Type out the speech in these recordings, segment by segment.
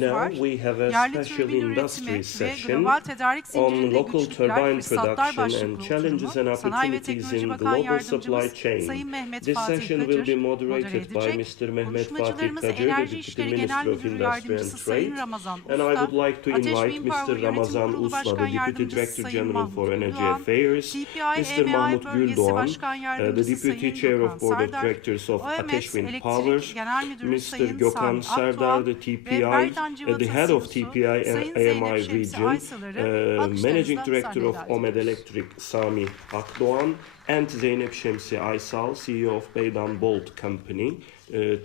Now var. we have a Yerli special türbin industry üretimi ve session global tedarik on zincirinde local güçlükler, turbine fırsatlar production and başlıklı challenges and oturumu Sanayi ve opportunities Teknoloji in Bakan global supply Yardımcımız chain. Sayın Mehmet This Fatih session will be Kacır modere moderated by edecek. Mr. Mehmet Fatih Konuşmacılarımız Kacır, the Enerji Deputy İşleri Genel Minister of Müdürü Industry and Yardımcısı Trade, Sayın Ramazan and I would Usta, like to Ateş invite Wind Power Mr. Yönetim Ramazan Kurulu Usta, Başkan the Deputy Yardımcısı Director Sayın General for Mahmut Energy Güldoğan, Affairs, TPI Mr. EMI Mahmut Bölgesi Güldoğan, Başkan the Yardımcısı Deputy Sayın Chair Gökhan of Board of Sardar, Directors of Ateş OMS Wind Elektrik Power, Genel Müdürü Mr. Sayın Gökhan Sami Sardar, Akdoğan the ve TPI, Berdan the Cıvata head of CEO'su TPI Sayın AMI Zeynep Şemsi region, Aysalar'ı Managing alkışlarınızla Director sahneye of davet Omed ediyoruz. Electric Sami Akdoğan, and Zeynep Şemsi Aysal, CEO of Beydan Bolt Company,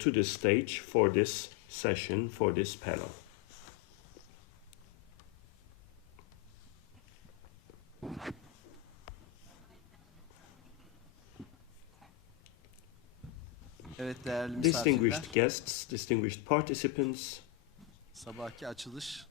to the stage for this session, for this panel. Evet değerli misafirler, Distinguished guests, distinguished participants, sabahki açılış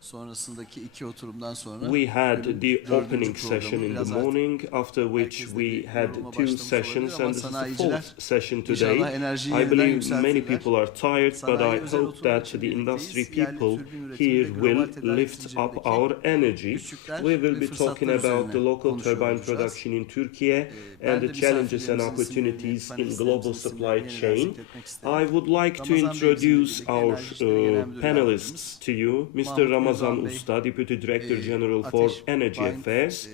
sonrasındaki iki oturumdan sonra we had bugün the dördüncü opening programı. session in the Biraz artık morning, after which herkes de we bir had yoruma two başlamış sessions, olabilir ama and this is the sanayiciler fourth session inşallah today. enerjiyi I yeniden believe many yükseltirler. people are tired, but Sanayi I özel hope oturum that için the industry birlikteyiz. Yerli people türbin üretimi here ve global will tedarik lift up zincirindeki our energy. güçlükler We will ve be talking fırsatlar about the üzerine local konuşuyor turbine olacağız. production in Turkey Ben and de the challenges and misafirlerimizin opportunities isimlerini, in global panelistlerimizin supply isimlerini yeniden chain. zikretmek isterim. I would like to Ramazan Bey bizimle introduce birlikte our Enerji İşleri Genel Müdür panelists Yardımcımız. to you, Mr. Mahmut Ramazan Güldoğan Bey, Usta, Deputy Director General for Ateş Energy Wind, Affairs.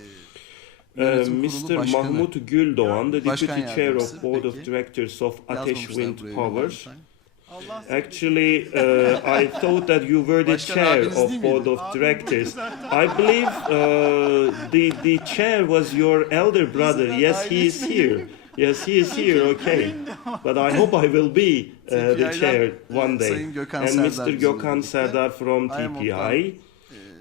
Yönetim Kurulu Mr. Başkanı, Mahmut Güldoğan, the Başkan Deputy Chair of Yardımcısı. Board of Peki. Directors of Ateş Yazmamışlar Wind buraya Power. lütfen. Actually, I thought that you were the Başkan chair abiniz of değil Board miydi? of Directors. I believe the chair was your elder brother. Yes, he is here. Yes, he is here. Okay, but I hope I will be the chair one day. Sayın Gökhan And Serdar Mr. bizimle Gökhan birlikte. Serdar from IMO'dan, TPI,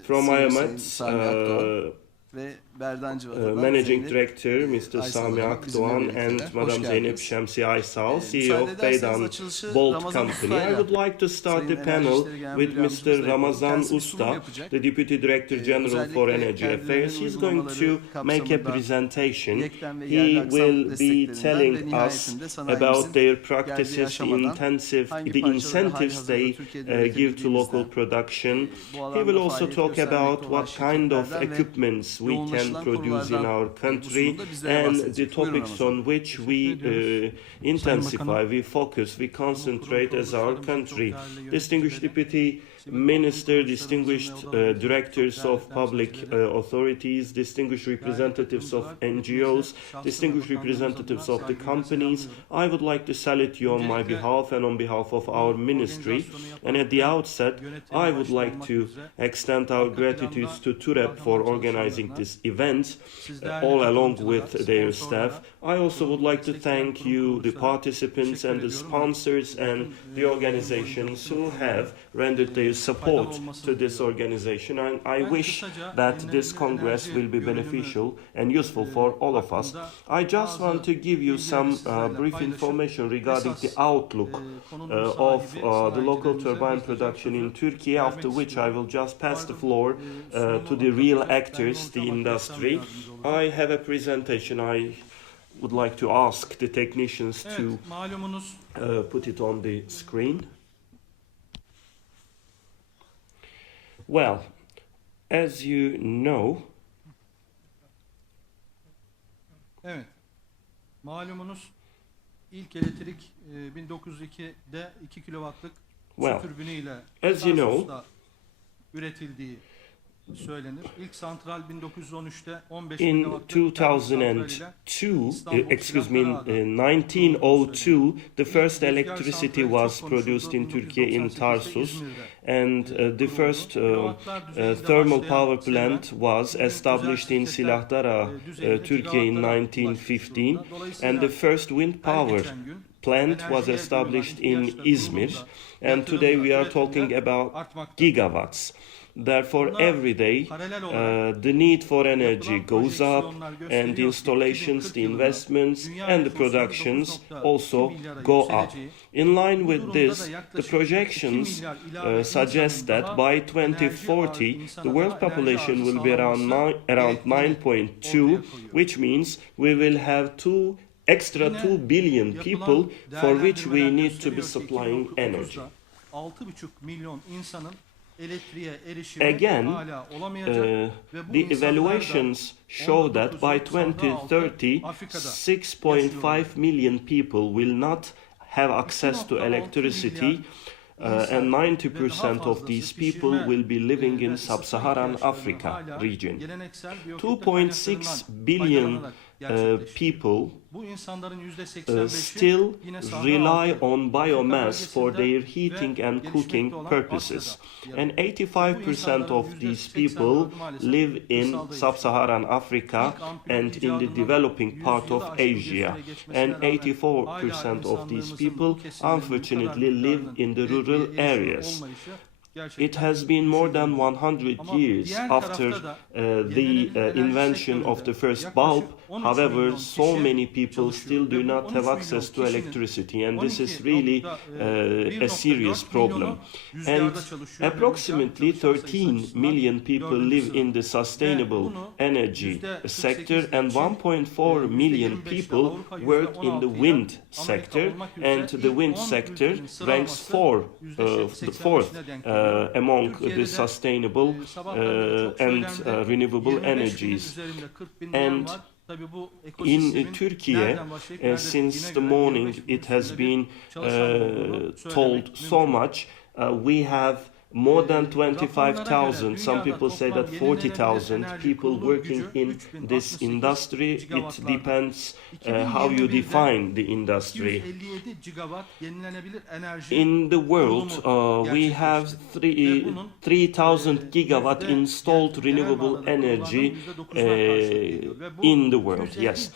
from CEO IMET, Sayın Sami Akdoğan ve Berdan Cıvata'dan Managing Zeynep Director Mr. Aysal'la Sami bizimle Akdoğan birlikteler. and Hoş Madam Zeynep geldiniz. Şemsi Aysal, CEO müsaade of ederseniz Beydan açılışı Bolt Ramazan Company. I Usta'yla, would like to start Sayın the Enerji panel İşleri Genel with Müdür Yardımcımız Mr. da Ramazan kendisi bir sunum Usta, yapacak. the Deputy Director General for Özellikle Energy kendilerinin Affairs. He's going to uygulamaları make a kapsamında presentation. yekten ve yerli He aksam will be desteklerinden telling ve us nihayetinde sanayimizin about their geldiği practices, the aşamadan intensive, hangi the parçaları incentives halihazırda they Türkiye'de give to local üretebildiğimizden, production. bu He alanda will also faaliyet talk göstermekte about olan what kind of şirketlerden ve equipments we can yoğunlaşılan produce in konulardan our bu country sunumda bizlere and the bahsedecek. Buyurun topics Ramazan. on which we intensify, we focus, we concentrate as our country. Distinguished Deputy Minister, distinguished directors of public authorities, distinguished representatives of NGOs, distinguished representatives of the companies, I would like to salute you on my behalf and on behalf of our ministry. And at the outset, I would like to extend our gratitude to TUREP for organizing this event, all along with their staff. I also would like to thank you, the participants and the sponsors and the organizations who have rendered their support to this organization. And I wish that this Congress will be beneficial and useful for all of us. I just want to give you some brief information regarding the outlook of the local turbine production in Turkey, after which I will just pass the floor to the real actors, the industry. I have a presentation. I would like to ask the technicians to put it on the screen. Well, as you know, evet, malumunuz ilk elektrik 1902'de 2 kilowattlık su türbiniyle as you know, Tarsus'ta üretildiği söylenir. İlk santral 1913'te 15 in megawattlık 1902, the first electricity was produced in Turkey in Tarsus, and the first thermal power plant was established in Silahdara, Turkey in 1915, and the first wind power plant was established in Izmir, and today we are talking about gigawatts. Therefore, every day, the need for energy goes up, and the installations, the investments, and the productions also go up. In line with this, the projections suggest that by 2040, the world population will be around 9.2, which means we will have extra 2 billion people for which we need to be supplying energy. 6,5 milyon insanın elektriğe erişimi Again, hala olamayacak ve bu the insanlar da evaluations show that by 2030, 6.5 million people will not have access to electricity, and 90% of these people will be living in sub-Saharan Africa region. 2.6 billion people bu insanların %85'i still yine Sahra rely altı on biomass Afrika for their bölgesinde heating ve and cooking gelişmekte olan purposes. Asya'da And yer alıyor. 85% of these people live in sub-Saharan Africa and in the developing part of Asia. And 84% of these people unfortunately live in the rural areas. It has been more than 100 years after the invention of the first bulb. However, so many people still do not have access to electricity, and this is really a serious problem. And approximately 13 million people live in the sustainable energy sector, and 1.4 million people work in the wind sector, and the wind sector ranks fourth among the sustainable and renewable energies. And in Turkey, since the morning it has been told so much, we have more than 25,000, some people say that 40,000 people working in this industry. It depends how you define the industry. In the world, we have 3,000 gigawatt installed renewable energy in the world, yes.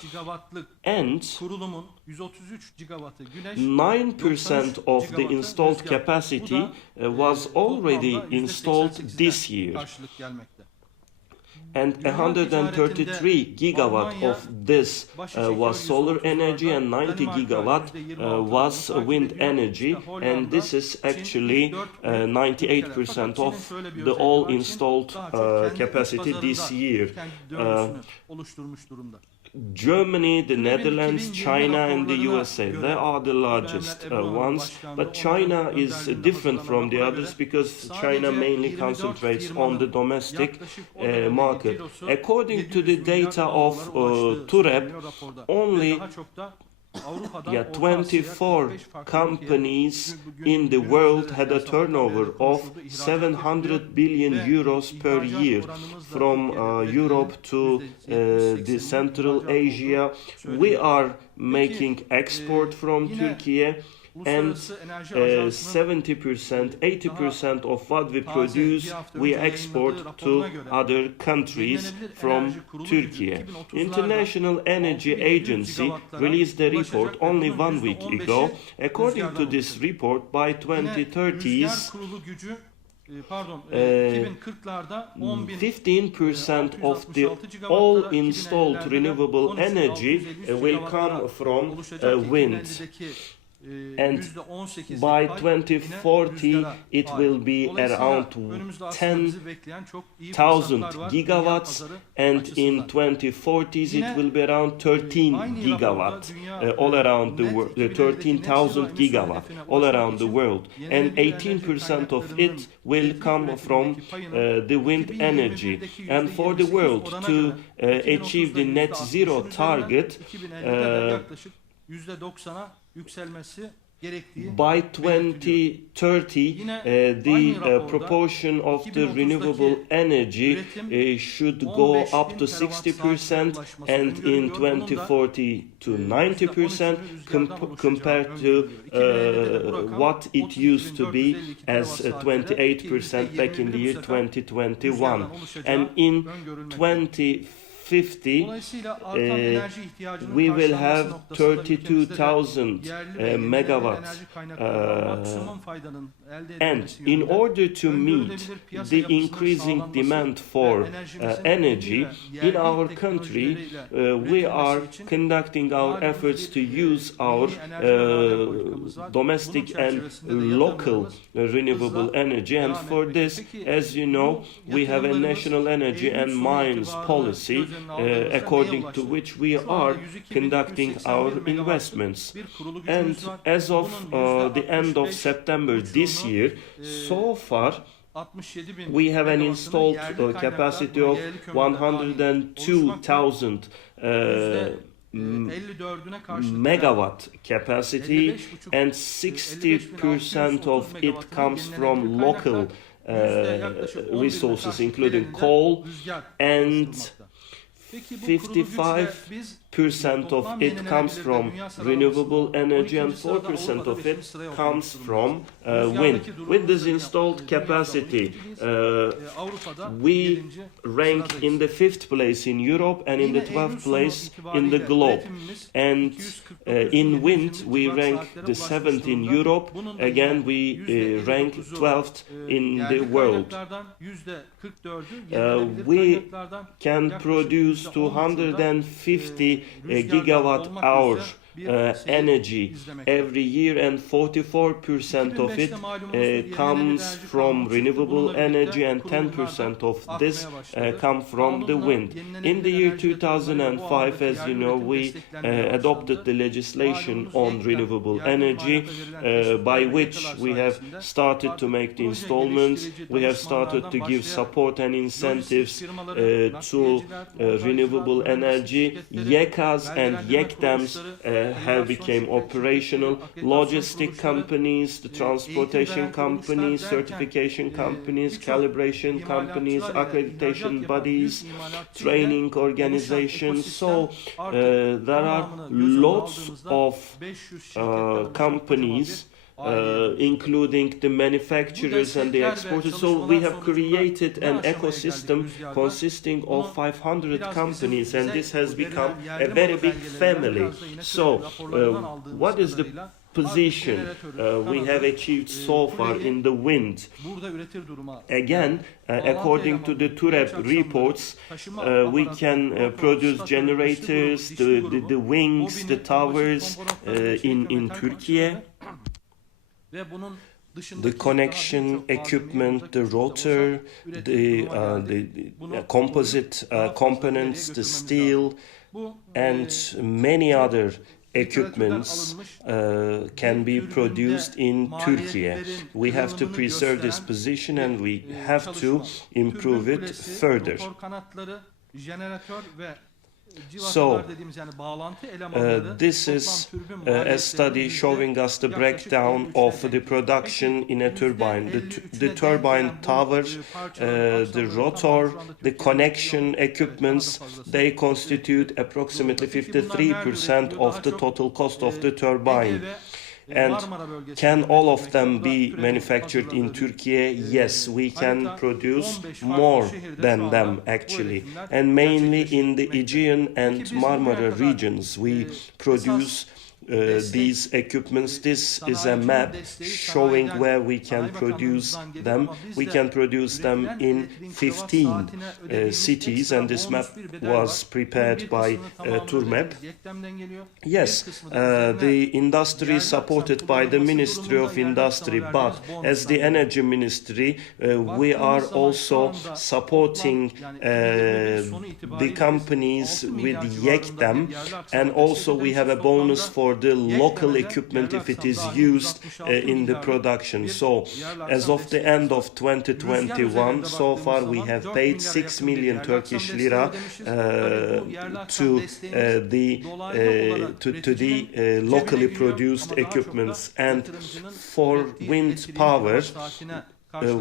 And 9% of the installed capacity was already installed this year. And 133 gigawatt of this was solar energy, and 90 gigawatt was wind energy, and this is actually 98% of the all installed capacity this year. Germany, the Netherlands, China and the USA, they are the largest ones, but China is different from the others because China mainly concentrates on the domestic market. According to the data of TUREP, only 24 companies in the world had a turnover of 700 billion euros per year from Europe to the Central Asia. We are making export from Turkey, and 70%, 80% of what we produce, we export to other countries from Turkey. International Energy Agency released a report only 1 week ago. According to this report, by 2030s, 15% of the all installed renewable energy will come from wind. And by 2040 it will be around 10,000 gigawatts, and in 2040s it will be around 13 gigawatt all around the world, 13,000 gigawatt all around the world, and 18% of it will come from the wind energy. And for the world to achieve the net zero target, by 2030, the proportion of the renewable energy should go up to 60%, and in 2040 to 90% compared to what it used to be as 28% back in the year 2021. And in 2050, we will have 32,000 megawatts, and in order to meet the increasing demand for energy in our country, we are conducting our efforts to use our domestic and local renewable energy. And for this, as you know, we have a national energy and mines policy, according to which we are conducting our investments. And as of the end of September this year, so far we have an installed capacity of 102,000 megawatt capacity, and 60% of it comes from local resources, including coal, and 55% of it comes from renewable energy, and 4% of it comes from wind. With this installed capacity, we rank in the 5th place in Europe and in the 12th place in the globe. And in wind, we rank the 7th in Europe. Again, we rank 12th in the world. We can produce 250 gigawatt hour energy every year, and 44% of it comes from renewable energy, and 10% of this comes from the wind. In the year 2005, as you know, we adopted the legislation on renewable energy, by which we have started to make the installments, we have started to give support and incentives to renewable energy. YEKAs and YEKDEMs have become operational. Logistic companies, the transportation companies, certification companies, calibration companies, accreditation bodies, training organizations. So there are lots of companies, including the manufacturers and the exporters. So we have created an ecosystem consisting of 500 companies, and this has become a very big family. So what is the position we have achieved so far in the wind? Again, according to the Turbine reports, we can produce generators, the wings, the towers in Turkey. The connection equipment, the rotor, the composite components, the steel, and many other equipments can be produced in Turkey. We have to preserve this position, and we have to improve it further. So, this is a study showing us the breakdown of the production in a turbine. The turbine tower, the rotor, the connection equipments, they constitute approximately 53% of the total cost of the turbine. And can all of them be manufactured in Turkey? Yes, we can produce more than them actually. And mainly in the Aegean and Marmara regions, we produce these equipments. This is a map showing where we can produce them. We can produce them in 15 cities, and this map was prepared by Turmap. Yes, the industry is supported by the Ministry of Industry, but as the Energy Ministry, we are also supporting the companies with YEKDEM, and also we have a bonus for the local equipment if it is used in the production. So as of the end of 2021, so far we have paid 6 million Turkish lira to the locally produced equipments. And for wind power,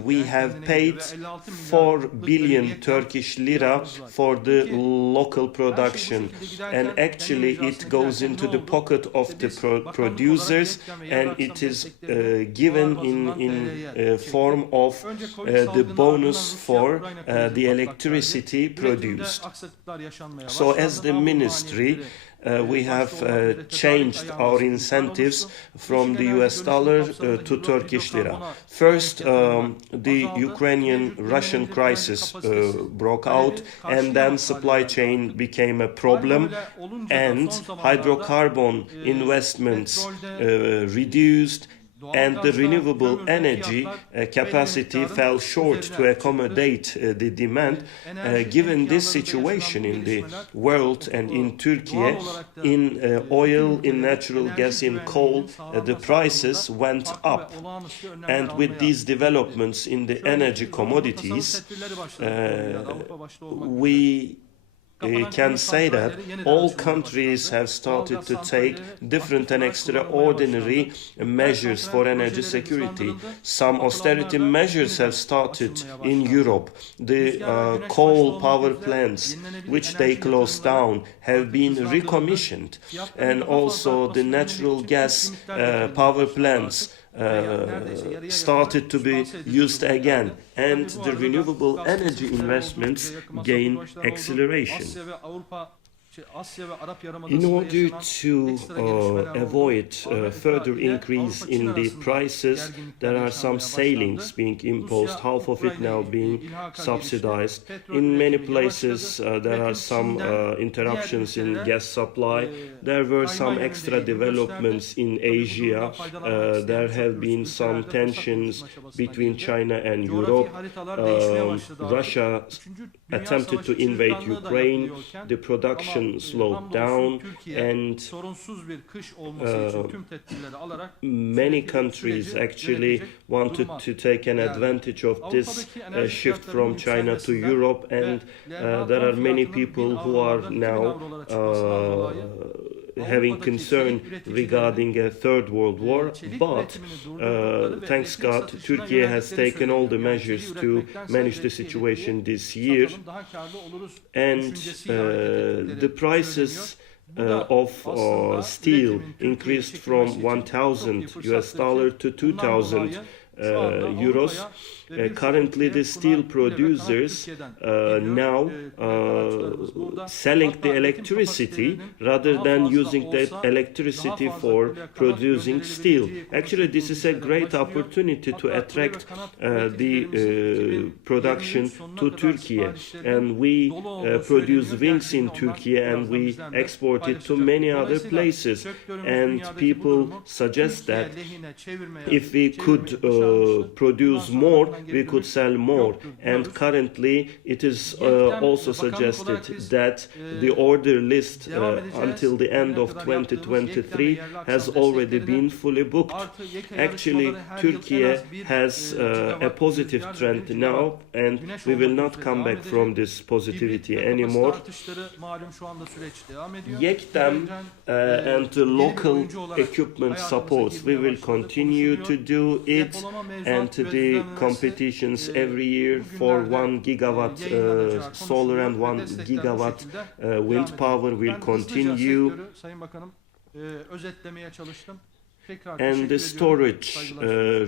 we have paid 4 billion Turkish lira for the local production, and actually it goes into the pocket of the producers, and it is given in form of the bonus for the electricity produced. So as the ministry, we have changed our incentives from the US dollar to Turkish lira. First, the Ukrainian-Russian crisis broke out, and then supply chain became a problem, and hydrocarbon investments reduced, and the Doğalgazda, renewable kömürde energy fiyatlar capacity belli fell miktarın short to üzerine accommodate the demand. Given this situation in the world and in Turkey, in oil, in natural gas, in coal, the prices went up. And with these developments in the energy commodities, we can say that all countries have started to take different and extraordinary measures for energy security. Some austerity measures have started in Europe. The coal power plants, which they closed down, have been recommissioned, and also the natural gas power plants started to be used again, and the renewable energy investments gain acceleration. In order to avoid further increase in the prices, there are some ceilings being imposed, half of it now being subsidized. In many places, there are some interruptions in gas supply. There were some extra developments in Asia. There have been some tensions between China and Europe. Russia attempted to invade Ukraine. The production slowed down, and many countries actually wanted to take an advantage of this shift from China to Europe, and there are many people who are now having concern regarding a third world war, but thanks God, Turkey has taken all the measures to manage the situation this year, and the prices of steel increased from 1,000 US dollar to 2,000 euros. Currently, the steel producers now selling the electricity rather than using that electricity for producing steel. Actually, this is a great opportunity to attract the production to Turkey, and we produce wings in Turkey and we export it to many other places, and people suggest that if we could produce more, we could sell more, and currently it is also suggested that the order list until the end of 2023 has already been fully booked. Actually, Turkey has a positive trend now, and we will not come back from this positivity anymore. YEKDEM and the local equipment supports, we will continue to do it, and the competitions every year for 1 gigawatt solar and 1 gigawatt wind power will continue. And the storage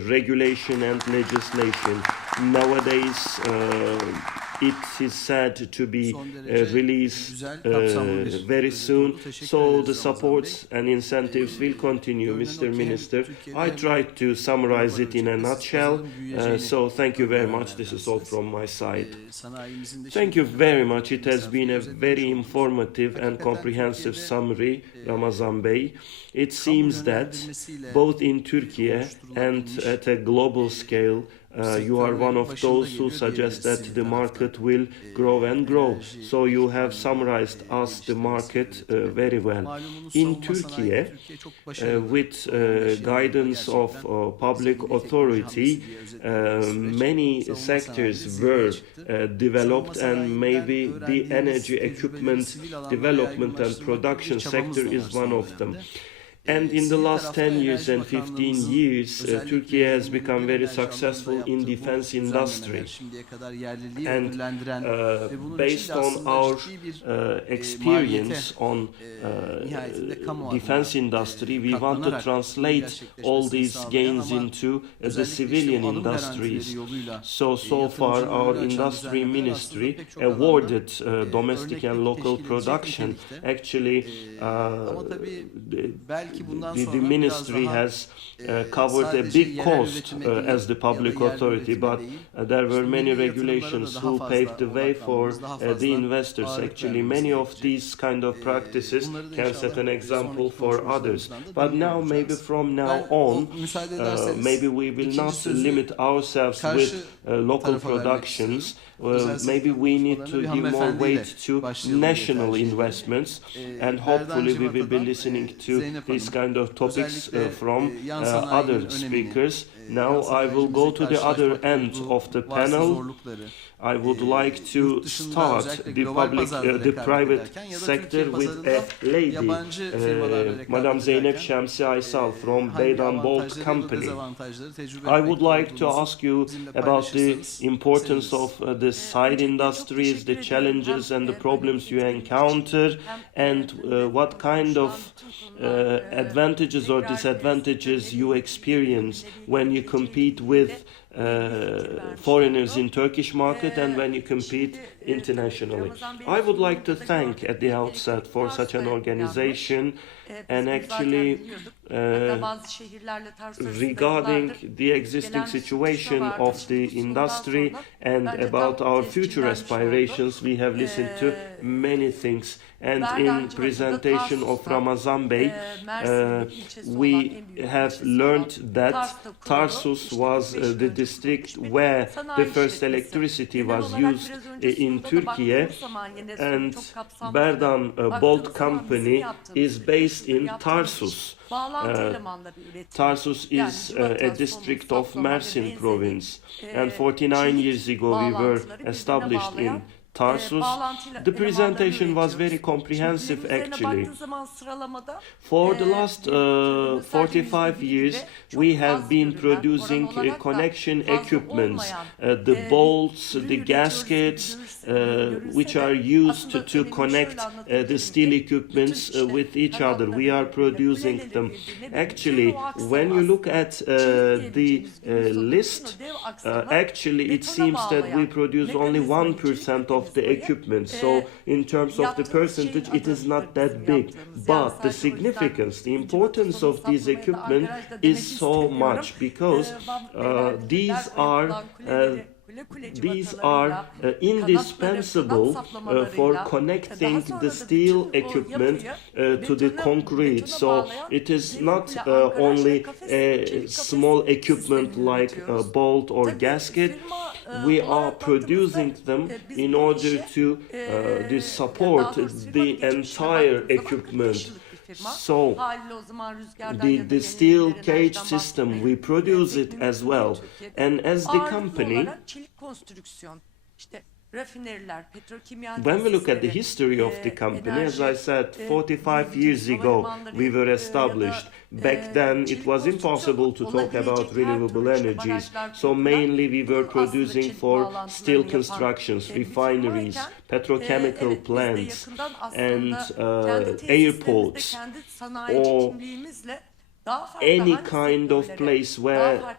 regulation and legislation. Nowadays, it is said to be released very soon, so the supports and incentives will continue, Mr. Minister. I tried to summarize it in a nutshell, so thank you very much. This is all from my side. Thank you very much. It has been a very informative and comprehensive summary, Ramazan Bey. It seems that both in Turkey and at a global scale, you are one of those who suggest that the market will grow and grow. So you have summarized us the market very well. In Turkey, with guidance of public authority, many sectors were developed, and maybe the energy equipment development and production sector is one of them. And in the last 10 years and 15 years, Turkey has become very successful in defense industry. And based on our experience on defense industry, we want to translate all these gains into the civilian industries. So far, our industry ministry awarded domestic and local production. Actually, belki bundan the sonra biraz ministry daha has covered a sadece big yerel cost üretime değil as the ya da public yerli authority, üretime but değil, there were işte many milli yatırımlara regulations da who daha paved fazla the way for odaklanmamız, daha the fazla investors. ağırlık Actually, vermemiz many of gerekecek. these kind of practices Bunları da can set inşallah an example sonraki for others. konuşmalarımızdan da But dinliyor now, maybe olacağız. from Ben now on, müsaade ederseniz maybe we will ikinci not sözü limit ourselves karşı with local tarafa vermek productions. istiyorum. Özel Maybe sektör we need konuşmalarına to bir give more hanımefendiyle weight to başlayalım diye national tercih ediyorum. investments, and Berdan hopefully we will be Civata'dan listening to Zeynep these Hanım, kind of topics özellikle from yan sanayinin other önemini, speakers. yan Now I will go sanayimizin to the other karşılaşmakta end olduğu of the varsa panel. zorlukları, I would like to yurt dışında start özellikle the global public, pazarda the rekabet private ederken ya da sector Türkiye with pazarında a lady, yabancı firmalarla rekabet Madam Zeynep ederken Şemsi Aysal from hangi Beydan Bolt avantajları ya da Company. dezavantajları tecrübe I would etmekte like to olduğunuzu ask you bizimle about the paylaşırsanız importance seviniriz. of the side industries, the challenges and the problems you encounter, and what kind of advantages or disadvantages you experience when you compete with foreigners in Turkish market and when you compete internationally. I would like to thank at the outset for such an organization, and actually regarding the existing situation of the industry and about our future aspirations, we have listened to many things. And in presentation of Ramazan Bey, we have learned that Tarsus was the district where the first electricity was used in Turkey, and Berdan Bolt Company is based in Tarsus. Tarsus is a district of Mersin province, and 49 years ago we were established in Tarsus. The presentation was very comprehensive actually. For the last 45 years we have been producing connection equipments, the bolts, the gaskets, which are used to connect the steel equipments with each other. We are producing them. Actually, when you look at the list, actually it seems that we produce only 1% of the equipment. So in terms of the percentage, it is not that big. But the significance, the importance of these equipment is so much, because these are indispensable for connecting the steel equipment to the concrete. So it is not only a small equipment like a bolt or gasket. We are producing them in order to support the entire equipment. So the steel cage system, we produce it as well. And as the company, when we look at the history of the company, as I said, 45 years ago we were established. Back then it was impossible to talk about renewable energies, so mainly we were producing for steel constructions, refineries, petrochemical plants, and airports, or any kind of place where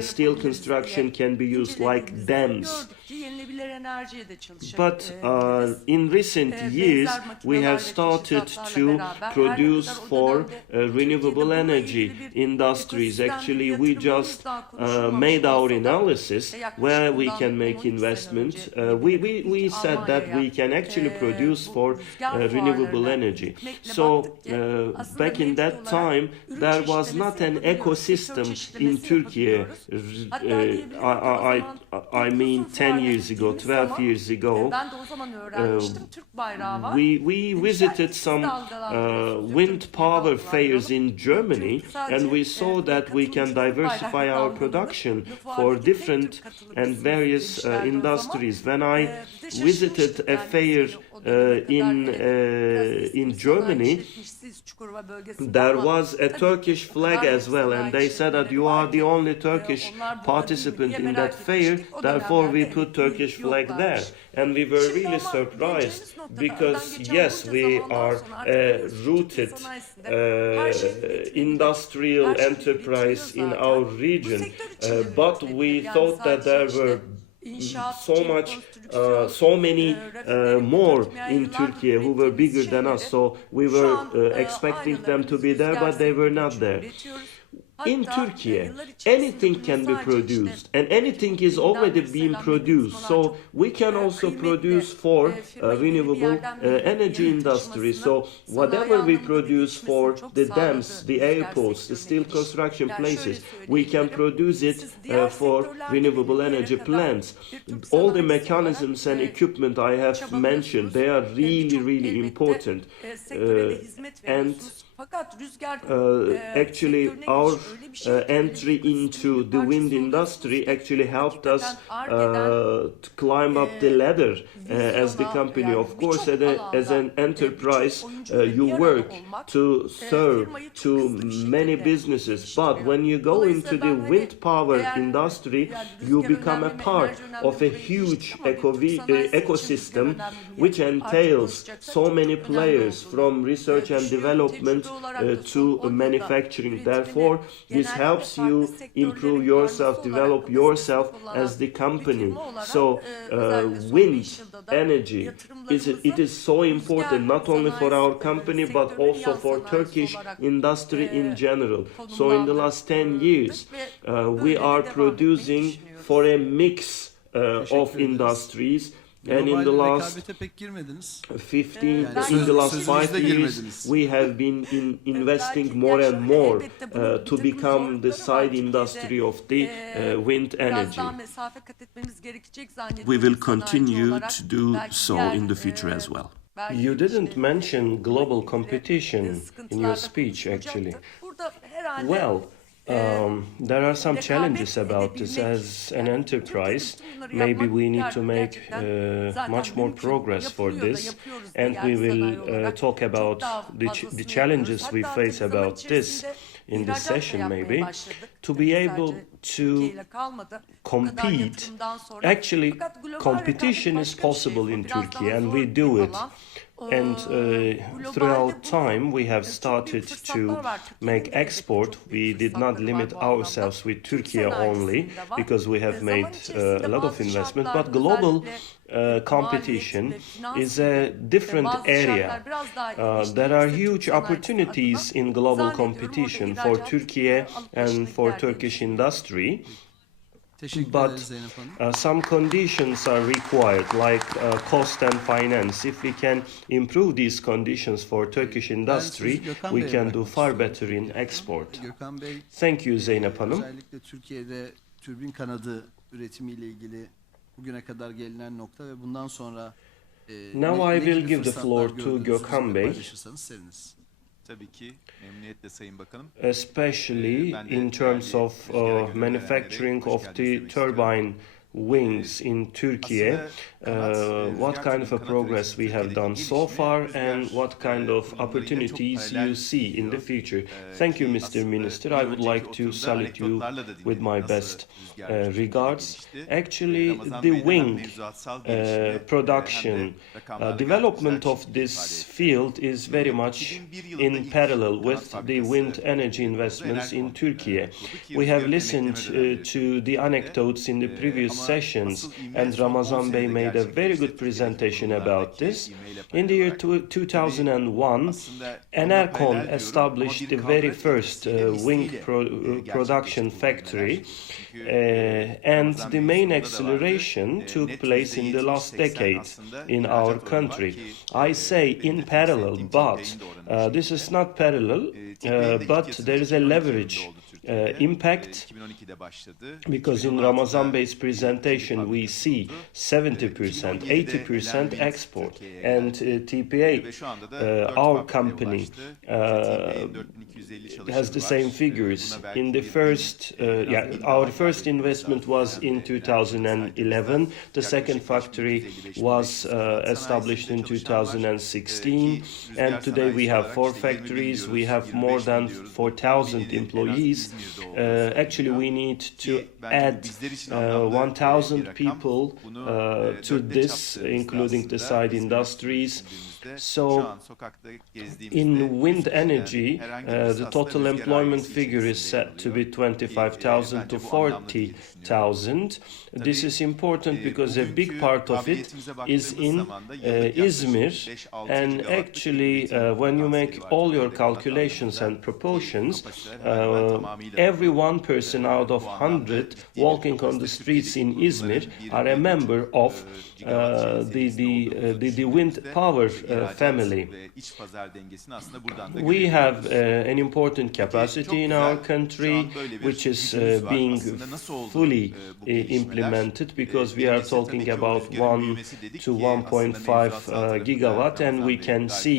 steel construction can be used, like dams. But in recent years we have started to produce for renewable energy industries. Actually, we just made our analysis where we can make investment. We said that we can actually produce for renewable energy. So back in that time there was not an ecosystem in Turkey. I mean 10 years ago, 12 years ago, we visited some wind power fairs in Germany, and we saw that we can diversify our production for different and various industries. When I visited a fair in Germany, there was a Turkish flag as well, and they said that you are the only Turkish participant in that fair, therefore we put Turkish flag there. And we were really surprised, because yes, we are a rooted industrial enterprise in our region, but we thought that there were so much, so many more in Turkey who were bigger than us. So we were expecting them to be there, but they were not there. In Turkey, anything can be produced and anything is already being produced. So we can also produce for renewable energy industry. So whatever we produce for the dams, the airports, the steel construction places, we can produce it for renewable energy plants. All the mechanisms and equipment I have mentioned, they are really, really important. And actually our entry into the wind industry actually helped us to climb up the ladder as the company. Of course, as an enterprise, you work to serve to many businesses, but when you go into the wind power industry, you become a part of a huge ecosystem which entails so many players from research and development to manufacturing. Therefore, this helps you improve yourself, develop yourself as the company. So wind energy is so important not only for our company but also for Turkish industry in general. So in the last 10 years we are producing for a mix of industries. And in the last 5 years, we have been investing more and more to become the side industry of the wind energy. We will continue to do so in the future as well. You didn't mention global competition in your speech, actually. Well, there are some challenges about this as an enterprise. Maybe we need to make much more progress for this, and we will talk about the challenges we face about this in this session, maybe. To be able to compete, actually competition is possible in Turkey and we do it. And throughout time we have started to make export. We did not limit ourselves with Turkey only because we have made a lot of investment, but global competition is a different area. There are huge opportunities in global competition for Turkey and for Turkish industry. But some conditions are required, like cost and finance. If we can improve these conditions for Turkish industry, we can do far better in export. Thank you Zeynep Hanım. Özellikle Türkiye'de türbin kanadı üretimiyle ilgili bugüne kadar gelinen nokta ve bundan sonra Now I will give the floor to Gökhan Bey. Tabii ki memnuniyetle Sayın Bakanım. Especially in terms of manufacturing of the turbine wings in Turkey, what kind of a progress we have done so far and what kind of opportunities you see in the future. Thank you, Mr. Minister. I would like to salute you with my best regards. Actually, the wing production, development of this field is very much in parallel with the wind energy investments in Turkey. We have listened to the anecdotes in the previous sessions, and Ramazan Bey made a very good presentation about this. In the year 2001, Enercon established the very first wing production factory, and the main acceleration took place in the last decade in our country. I say in parallel, but this is not parallel, but there is a leverage impact, because in Ramazan Bey's presentation we see 70%, 80% export, and TPA, our company, has the same figures. In the first, our first investment was in 2011. The second factory was established in 2016, and today we have 4 factories. We have more than 4,000 employees, İzmir'de olduğu Actually, we need to Ki bence bu add bizler için anlamlı 1,000 bir rakam. people Bunu, to dörtte this, çarptığımızda including the aslında side İzmir'i industries. düşündüğümüzde So, şu an sokakta gezdiğimizde in 100 wind kişiden energy, herhangi birisi the aslında total rüzgar employment ailesi figure is içerisinde set to yer be alıyor. 25,000 to Bence bu anlamlı diye düşünüyorum. 40,000. This is important because a big Bugünkü part of it kabiliyetimize is baktığımız in zamanda yıllık yaklaşık Izmir, 5-6 and gigawattlık actually üretim when you make potansiyeli var all your Türkiye'de. calculations Kanat and proportions, kapasiteler hemen hemen tamamıyla every dolu. one person out of Bu anlamda 100 ciddi bir walking on the kapasite streets in Türkiye'deki Izmir kurumların are a 1,5 member of gigawatt seviyesinde olduğumuzu the wind düşündüğümüzde power ihracat family. ve iç pazar dengesini aslında buradan da We have görebiliyoruz. an important capacity in güzel. our Şu country, an böyle bir which is gücümüz var. being Aslında nasıl oldu, fully bu gelişmeler? implemented, because we are Birincisi tabii talking ki o about rüzgarın 1 büyümesi dedik to ki aslında 1.5 mevzuatsal tarafında gigawatt, and Ramazan we Bey can gayet see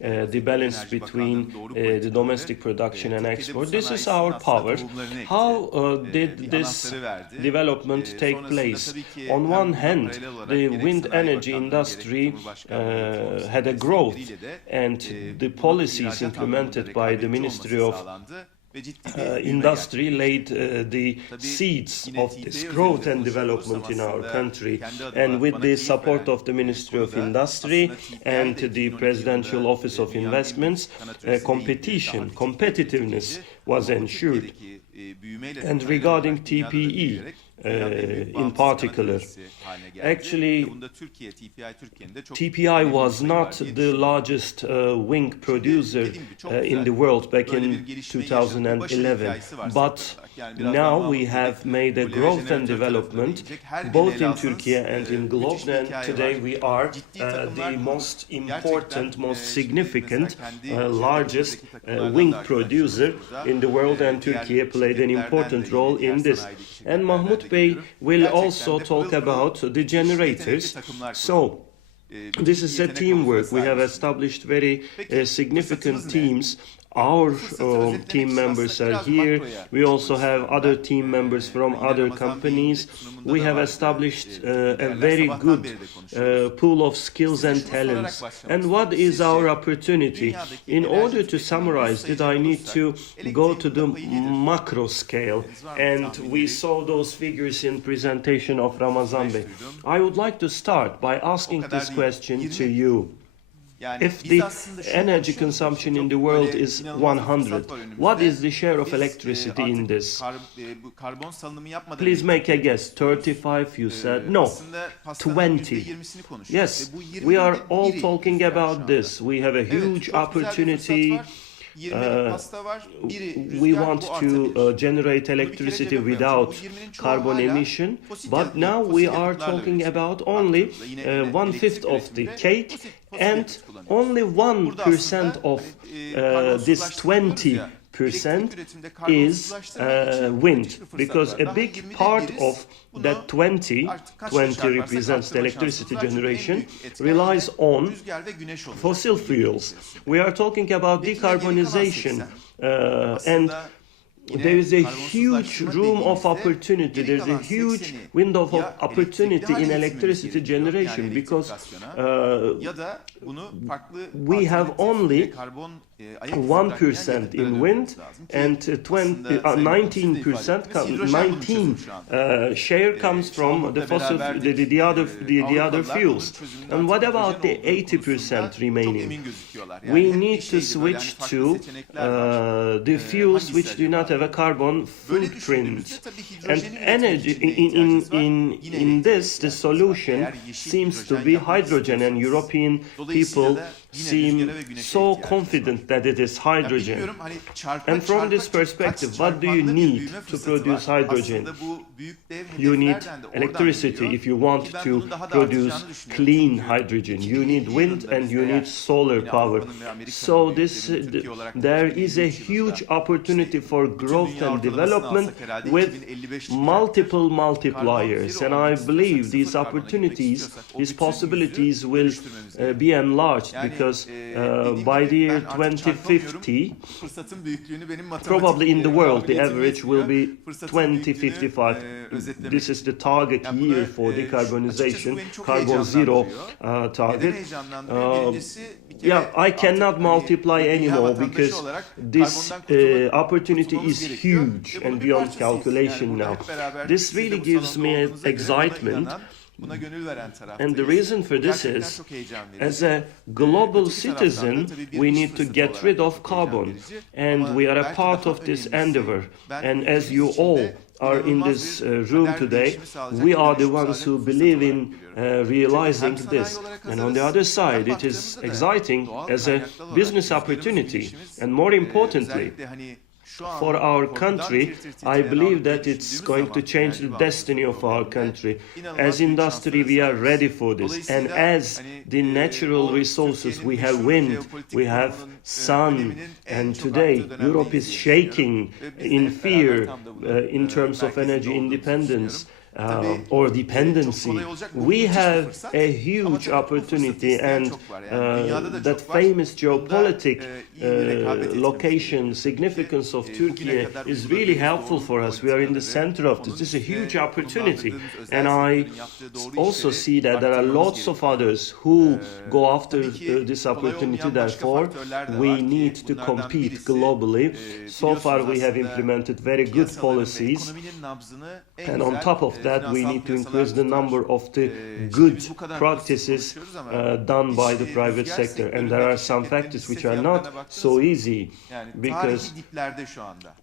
güzel, the balance Enerji between Bakanlığı'nın doğru the politikaları, domestic production and Türkiye'de bu export. This is sanayisinin our aslında power. tohumlarını ekti. How did Bir this anahtarı verdi. development take Sonrasında place? tabii ki On hem one buna hand, paralel olarak the gerek wind Sanayi energy Bakanlığı, industry gerek Cumhurbaşkanlığı yönetimi had a ofisinin growth, destekleriyle de, and the bunun policies ihracat implemented anlamında by the rekabetçi Ministry olması of sağlandı ve ciddi bir büyüme industry laid the Tabii seeds yine of TP'ye this özelinde growth and konuşacak development in olursam our aslında country. kendi adıma And with bana the keyif support veren of the Ministry of konuda Industry aslında TPI de and the 2012 Presidential yılında Office of dünyanın en büyük Investments, kanat üreticisi competition, değildi. Daha competitiveness küçük was ama bu ensured. Türkiye'deki büyümeyle And paralel regarding olarak dünyada da TPE, büyüyerek dünyanın en büyük in bağımsız kanat particular, üreticisi haline geldi. actually, Ve bunda Türkiye, TPI Türkiye'nin de çok TPI önemli bir was payı var not diye the düşünüyorum. largest wing producer dediğim gibi çok in güzel. the world back Böyle in bir gelişmeyi yaşadık. Bir başarı 2011, hikayesi var but sektör olarak. Yani birazdan now Mahmut we have dedik, made a bu growth and jeneratör tarafına development değinecek. Her birini both ele in alsanız, Turkey and in müthiş globe, bir and hikaye today var. we are Ciddi takımlar the kurup most gerçekten, important, most şimdi significant, mesela kendi largest şehrimizdeki takımlardan da wing arkadaşlarımız producer burada. in the world, and Diğer Turkey played an şirketlerden important de role diğer in this. sanayideki And şirketlerden Mahmut de Bey görüyorum. will Gerçekten also de talk pırıl pırıl about the yetenekli generators. takımlar kurdu. So, this is a Yetenek teamwork. We have havuzuna established very Peki, significant fırsatımız ne? teams. Our Fırsatı özetlemek team için members aslında are biraz here. makroya We also have bakmak other istiyorum team ben. members from Yine other Ramazan companies. Bey'in sunumunda We da have vardı. established Değerler a very sabahtan good beri de konuşuyoruz. pool of skills Size and şunu sorarak talents. başlamak And what istiyorum. is our Sizce opportunity? dünyadaki In enerji order to tüketimini summarize it, sayacak I need olursak, to go to the elektriğin payı nedir? macro scale. Var mı And we tahminleri? saw those figures in presentation of Ramazan Bey. I would like to start by asking kadar this değil. question 20. to you. Yani If biz the aslında şunu energy konuşuyoruz, consumption çok in the world böyle is inanılmaz bir 100, fırsat var önümüzde. what is the share of Biz, electricity in artık this? bu karbon salınımı yapmadan Please önce make a guess. 35 you said. No. aslında pastanın 20. %20'sini konuşuyoruz. Yes, Ve bu we are 20'nin all biri talking rüzgar şu about anda. this. We have a Evet, huge çok güzel bir opportunity. fırsat var. 20'lik pasta var. Biri rüzgar, We bu want to artabilir. generate Bunu bir electricity kere cebe koyalım. without Bu 20'nin çoğu carbon hala emission, fosil but yakıt- now fosil we are yakıtlarla talking üretiliyor. about only Baktığımızda yine 1/5 elektrik of the üretiminde cake, fosil and yakıt kullanıyoruz. only Burada 1% aslında of this karbonsuzlaştırma diyoruz ya, 20% elektrik üretimde is karbonsuzlaştırmak için wind, müthiş bir fırsat because var. a Daha big 20'de part biriz. of Bunu that 20 artık kaç 20 çarparsak represents the arttırma electricity şansımız var. Çünkü en generation, büyük etken relies yine on rüzgar ve güneş olacak. fossil Bu 20 fuels. içerisinde. We are talking about Peki ya geri kalan decarbonization, 80? and Aslında yine there is a huge karbonsuzlaştırma room of dediğimizde opportunity. geri There's a kalan huge 80'i window of ya opportunity elektrikli in hale electricity getirmemiz gerekiyor, generation, yani because elektrifikasyona, ya da bunu farklı we have alternatif only ve karbon ayak izi 1% bırakmayan in yakıtlara wind, dönmemiz lazım ki and aslında Sayın Bakan, siz de ifade 19% ettiniz, hidrojen bunun çözümü 19 şu anda. share comes from the Çamlık'la fossil, beraber the other Avrupalılar fuels. bunun çözümünde And what artık about the hidrojen olduğu 80% konusunda çok remaining? emin gözüküyorlar. Yani We hep bir need to şeydi böyle, hani switch farklı to seçenekler var. the fuels Hangisi which do not acaba? have a carbon Böyle footprint. düşündüğümüzde tabii And hidrojeni üretmek energy için de in ihtiyacımız var. Yine this, elektriğe the ihtiyacımız var. solution Eğer yeşil seems to hidrojen be yapmak hydrogen, and istiyorsanız. European Dolayısıyla people da yine seem rüzgara ve güneşe so ihtiyacımız var. confident that it is Ya hydrogen. bilmiyorum, hani çarpma, And from çarpma, this perspective, kaç what do you çarpanlı bir need büyüme to fırsatı produce var. hydrogen? Aslında bu büyük dev You need hedeflerden de oradan electricity geliyor. if you Ki want ben to bunun daha da produce artacağını düşünüyorum. clean Çünkü hydrogen. You 2050 need wind yılında and biz you eğer need solar yine power. Avrupa'nın ve Amerika'nın So this büyüklerinin Türkiye olarak there konuştuğu is a 2023 yılında huge opportunity for bütün growth dünya and ortalamasını development alsak herhalde with 2055 çıkacaktır. multiple Karbon multipliers, zero and olmak I istiyorsak, believe sıfır these karbona gitmek opportunities, istiyorsak o these bütün possibilities yüzü will dönüştürmemiz gerekiyor. be enlarged, Yani because by the year 2050, Fırsatın büyüklüğünü benim probably in the world, the kabiliyetim average will be yetmiyor. Fırsatın 2055. özetlemek This is the target Yani year burada, for açıkçası decarbonization, bu beni çok carbon zero heyecanlandırıyor. Neden target. heyecanlandırıyor? Birincisi bir kere Yeah, I artık cannot hani multiply bir dünya anymore vatandaşı because olarak this karbondan opportunity kurtulmamız is gerekiyor. huge Ve bunun and bir beyond parçasıyız. calculation Yani burada now. hep beraber This siz de really bu gives salonda me olduğunuza göre buna excitement. inanan, buna gönül veren And taraftayız. the reason for Bu this gerçekten is, çok heyecan verici. as a global Öteki taraftan da citizen, tabii bir we iş need to fırsatı get olarak rid da of çok heyecan carbon, verici. and Ama we are a belki part daha of this önemlisi, endeavor. ben And as you ülkemiz all içinde are in inanılmaz this bir room kader today, değişimi sağlayacak we bir are the dönüşüm ones sağlayacak who bir fırsat believe olarak in görüyorum. realizing Çünkü hem this. sanayi olarak And on the hazırız, other hem side, it is baktığımızda da exciting doğal as a kaynaklar olarak business rüzgarımız, opportunity. güneşimiz, And more importantly, özellikle hani şu an for our korkudan country, tir tir I titreyen believe Avrupa'yı that it's düşündüğümüz going to zaman change enerji the bağımsızlığı destiny of our probleminde country. inanılmaz As büyük industry, şanslara we are sahibiz. ready for this. And Dolayısıyla as hani, the natural o resources, we Türkiye'nin have meşhur wind, jeopolitik we have konumunun, sun, öneminin en and çok today arttığı Europe is dönemdeyiz diye shaking düşünüyorum. Ve biz de in hep beraber fear tam da bunun, in terms of merkezinde energy olduğumuzu independence. düşünüyorum. Tabii, Or çok dependency. kolay olacak. Bu We müthiş bir have fırsat. a Ama huge tabii bu fırsatı opportunity, isteyen and çok var. Yani dünyada da that çok var. famous geopolitic Bunda, iyi bir rekabet etmemiz location, gerekiyor. significance of Bugüne Turkey kadar is uyguladığımız really helpful doğru for us. We are in the politikaları, center of this. onun This is a üstüne huge opportunity. konumlandırdığımız özel And I sektörün yaptığı doğru also işleri see that there are arttırmamız lots of gerekiyor. others who go after Tabii ki this kolay opportunity. olmayan başka Therefore, faktörler de we var ki need to bunlardan compete birisi, globally. So far, we have biliyorsunuz implemented very good piyasaların ve policies. ekonominin nabzını en And on güzel, top of that, we finansal need to piyasalar increase the tutar. number of the Şimdi good biz bu kadar practices konuşuyoruz ama done by iş, the private rüzgar sector. And sektöründeki there are some şirketlerin factors hisse which are fiyatlarına not baktınız so mı? easy Yani because tarihi diplerde şu anda.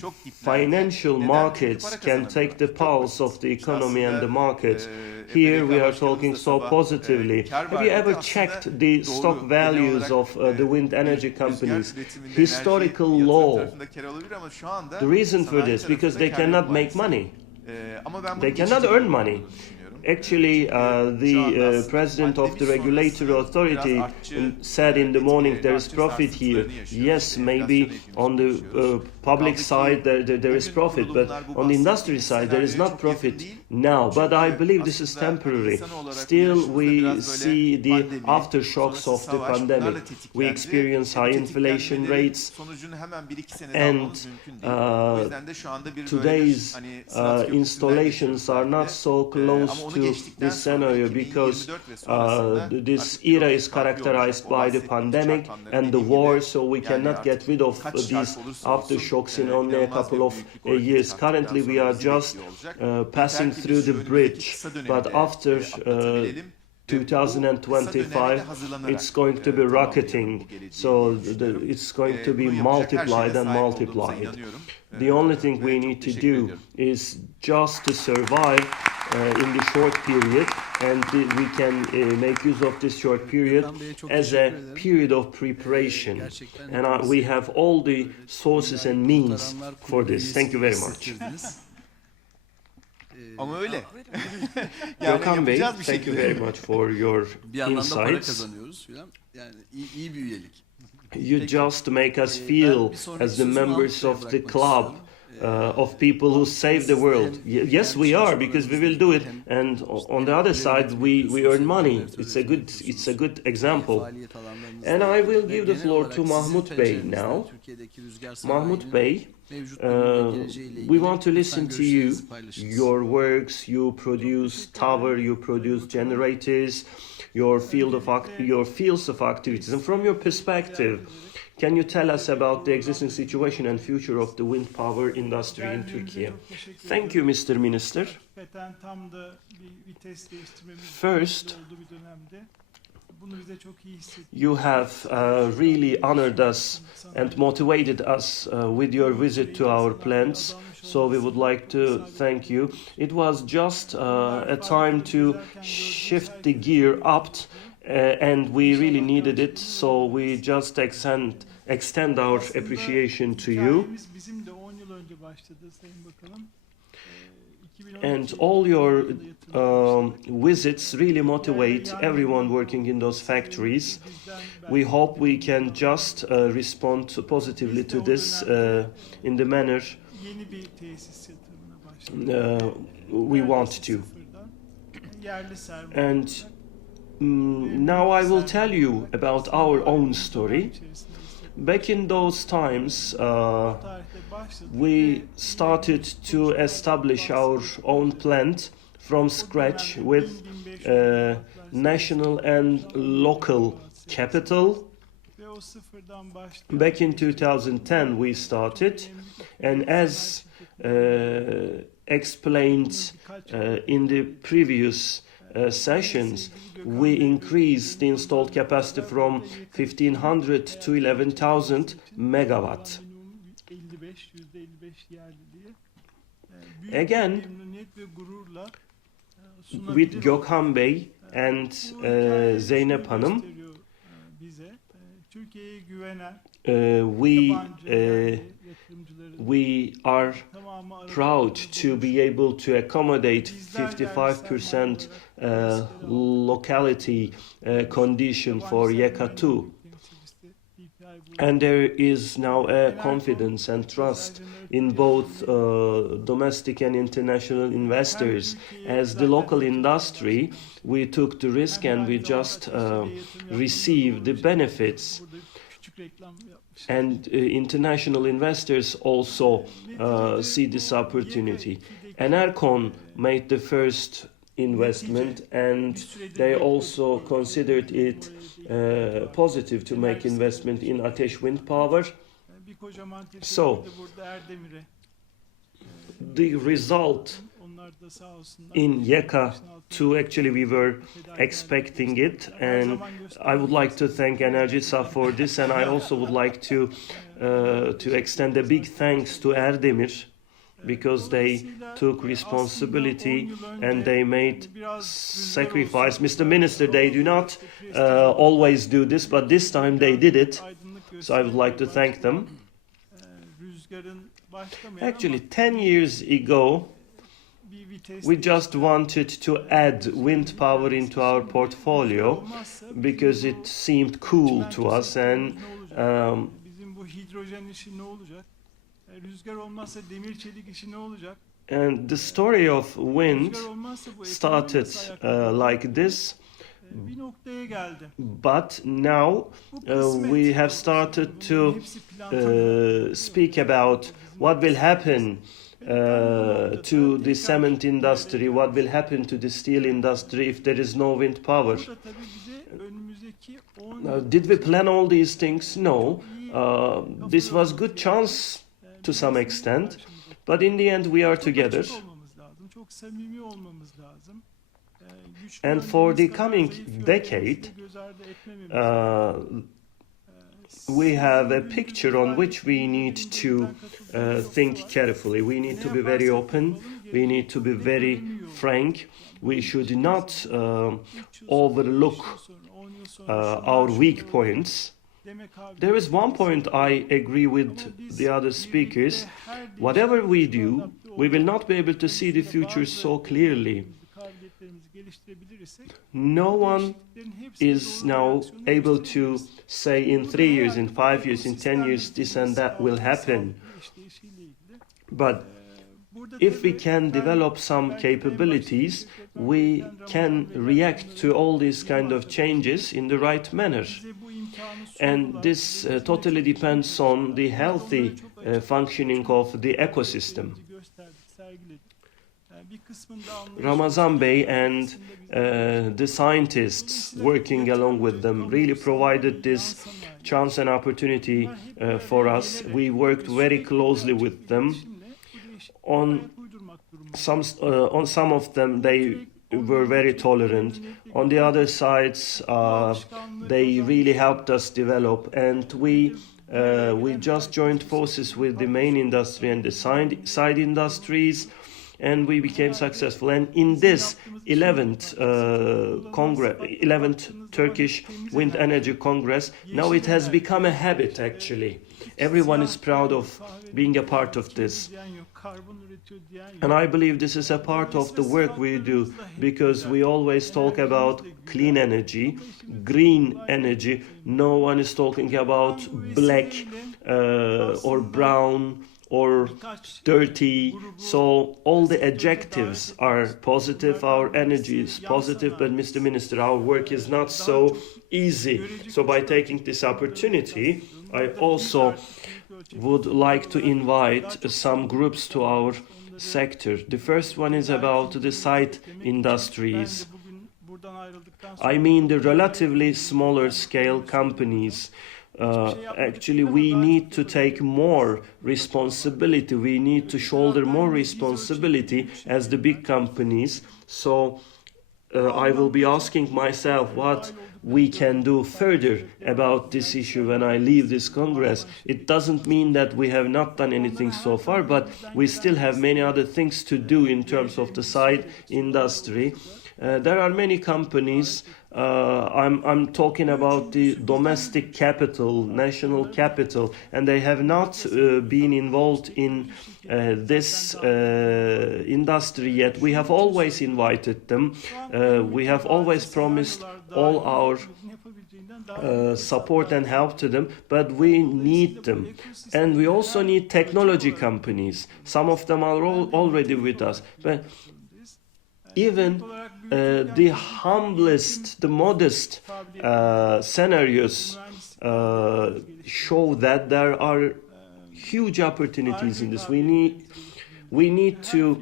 Çok diplerde. financial Neden? Çünkü markets para can take the kazanamıyorlar. pulse of the İşte economy and the aslında, markets. BDK Here we are Başkanımız talking da so sabah, positively. kar Have you varlığında ever aslında checked the stock doğru. Genel values olarak, of the wind energy rüzgar companies? üretiminde Historical enerji, yatırım low. tarafında kar olabilir ama şu anda The reason for sanayi this, because tarafında they kar cannot yok make maalesef. money. Ama ben They bunun cannot geçici earn bir money. olduğunu düşünüyorum. Actually, the president of the regulatory authority said in the morning there is profit here. Yes, maybe on the public side there is profit, but on the industry side there is not profit now. But I believe this is temporary. Still, we see the aftershocks of the pandemic. We experience high inflation rates, and today's installations are not so close to this scenario because this era is characterized by the pandemic and the war, so we cannot get rid of these aftershocks in only a couple of years. Currently, we are just passing through the bridge, but after 2025, it's going to be rocketing, so it's going to be multiplied and multiplied. The only thing we need to do is just to survive in the short period, and we can make use of this short period as a period of preparation. And we have all the sources and means for this. Thank you very much. Ama öyle. Gökhan Bey, yapacağız bir thank you şekilde. very much for your Bir yandan da para insights. kazanıyoruz filan. Yani iyi bir üyelik. You just make us feel as the members of the club of people who save the world. Yes, we are, because we will do it. And on the other side, we earn money. It's a good example. And I will give the floor to Mahmut Bey now. Mahmut Bey, we want to listen to you. Your works, you produce tower, you produce generators, your fields of activities, and from your perspective, can you tell us about the existing situation and future of the wind power industry in Turkey? Thank you, Mr. Minister. First, you have really honored us and motivated us with your visit to our plants, so we would like to thank you. It was just a time to shift the gear up, and we really needed it, so we just extend our appreciation to you. And all your visits really motivate everyone working in those factories. We hope we can just respond positively to this in the manner we want to. And Now I will tell you about our own story. Back in those times, we started to establish our own plant from scratch with national and local capital. Back in 2010 we started, and as explained in the previous sessions, we increased the installed capacity from 1500 to 11,000 megawatt. Again, with Gökhan Bey and Zeynep Hanım, we are proud to be able to accommodate 55% locality condition for YEKA 2. And there is now a confidence and trust in both domestic and international investors. As the local industry, we took the risk and we just received the benefits. And international investors also see this opportunity. Enercon made the first investment, and they also considered it positive to make investment in Ateş wind power. So the result in YEKA 2, actually we were expecting it, and I would like to thank Enerjisa for this, and I also would like to extend a big thanks to Erdemir, because they took responsibility and they made sacrifice. Mr. Minister, they do not always do this, but this time they did it, so I would like to thank them. Actually, 10 years ago, we just wanted to add wind power into our portfolio because it seemed cool to us, and the story of wind started like this, but now we have started to speak about what will happen to the cement industry, what will happen to the steel industry if there is no wind power. Did we plan all these things? No. This was good chance to some extent, but in the end we are together. And for the coming decade, we have a picture on which we need to think carefully. We need to be very open, we need to be very frank. We should not overlook our weak points. There is one point I agree with the other speakers. Whatever we do, we will not be able to see the future so clearly. No one is now able to say in 3 years, in 5 years, in 10 years, this and that will happen. But if we can develop some capabilities, we can react to all these kind of changes in the right manner. And this totally depends on the healthy functioning of the ecosystem. Ramazan Bey and the scientists working along with them really provided this chance and opportunity for us. We worked very closely with them. On some of them, they were very tolerant. On the other sides, they really helped us develop, and we just joined forces with the main industry and the side industries, and we became successful. And in this 11th Turkish Wind Energy Congress, now it has become a habit actually. Everyone is proud of being a part of this. And I believe this is a part of the work we do, because we always talk about clean energy, green energy. No one is talking about black or brown or dirty. So all the adjectives are positive, our energy is positive, but Mr. Minister, our work is not so easy. So by taking this opportunity, I also would like to invite some groups to our sector. The first one is about the side industries. I mean the relatively smaller scale companies. Actually, we need to take more responsibility. We need to shoulder more responsibility as the big companies. So I will be asking myself what we can do further about this issue when I leave this Congress. It doesn't mean that we have not done anything so far, but we still have many other things to do in terms of the side industry. There are many companies. I'm talking about the domestic capital, national capital, and they have not been involved in this industry yet. We have always invited them. We have always promised all our support and help to them, but we need them. And we also need technology companies. Some of them are already with us. But even the humblest, the modest scenarios show that there are huge opportunities in this. We need to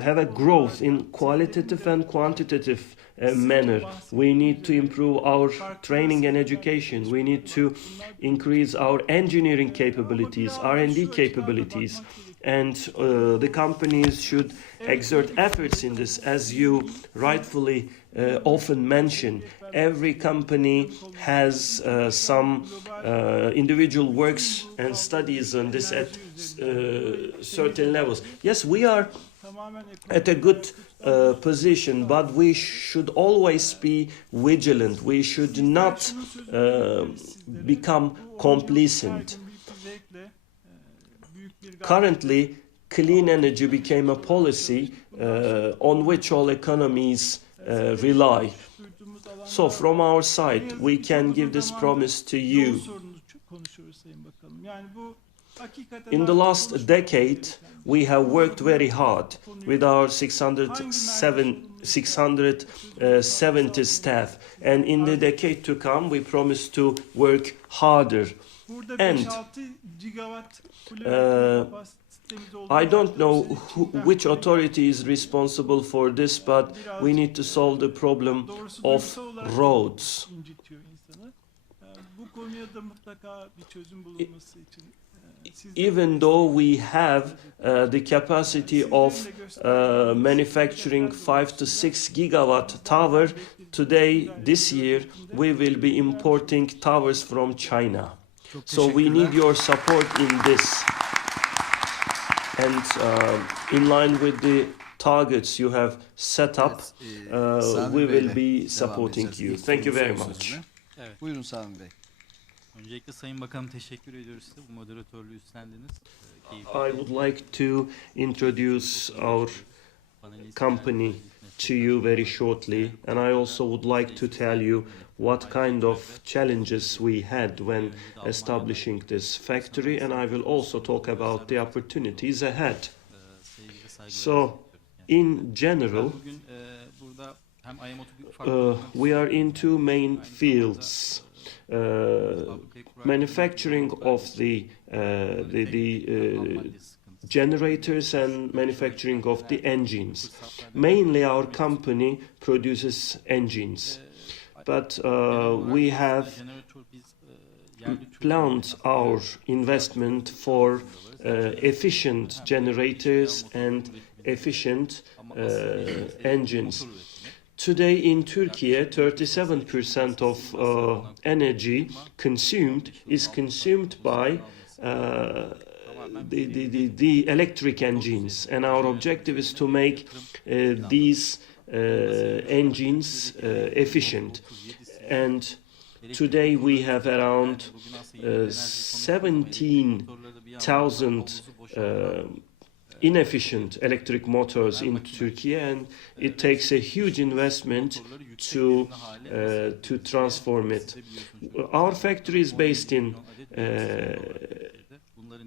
have a growth in qualitative and quantitative manner. We need to improve our training and education. We need to increase our engineering capabilities, R&D capabilities. And the companies should exert efforts in this, as you rightfully often mention. Every company has some individual works and studies on this at certain levels. Yes, we are at a good position, but we should always be vigilant. We should not become complacent. Currently, clean energy became a policy on which all economies rely. So from our side, we can give this promise to you. In the last decade, we have worked very hard with our 670 staff, and in the decade to come, we promise to work harder. And I don't know which authority is responsible for this, but we need to solve the problem of roads. Even though we have the capacity of manufacturing 5 to 6 gigawatt tower, today, this year, we will be importing towers from China. So we need your support in this. And in line with the targets you have set up, we will be supporting you. Thank you very much. Evet. Buyurun Sami Bey. Öncelikle Sayın Bakanım teşekkür ediyoruz size bu moderatörlüğü üstlendiniz. I would like to introduce our company to you very shortly, and I also would like to tell you what kind of challenges we had when establishing this factory, and I will also talk about the opportunities ahead. So, in general, we are in two main fields. Manufacturing of the generators and manufacturing of the engines. Mainly our company produces engines, but we have planned our investment for efficient generators and efficient engines. Today in Turkey, 37% of energy consumed is consumed by the electric engines, and our objective is to make these engines efficient. And today we have around 17,000 inefficient electric motors in Turkey, and it takes a huge investment to transform it. Our factory is based in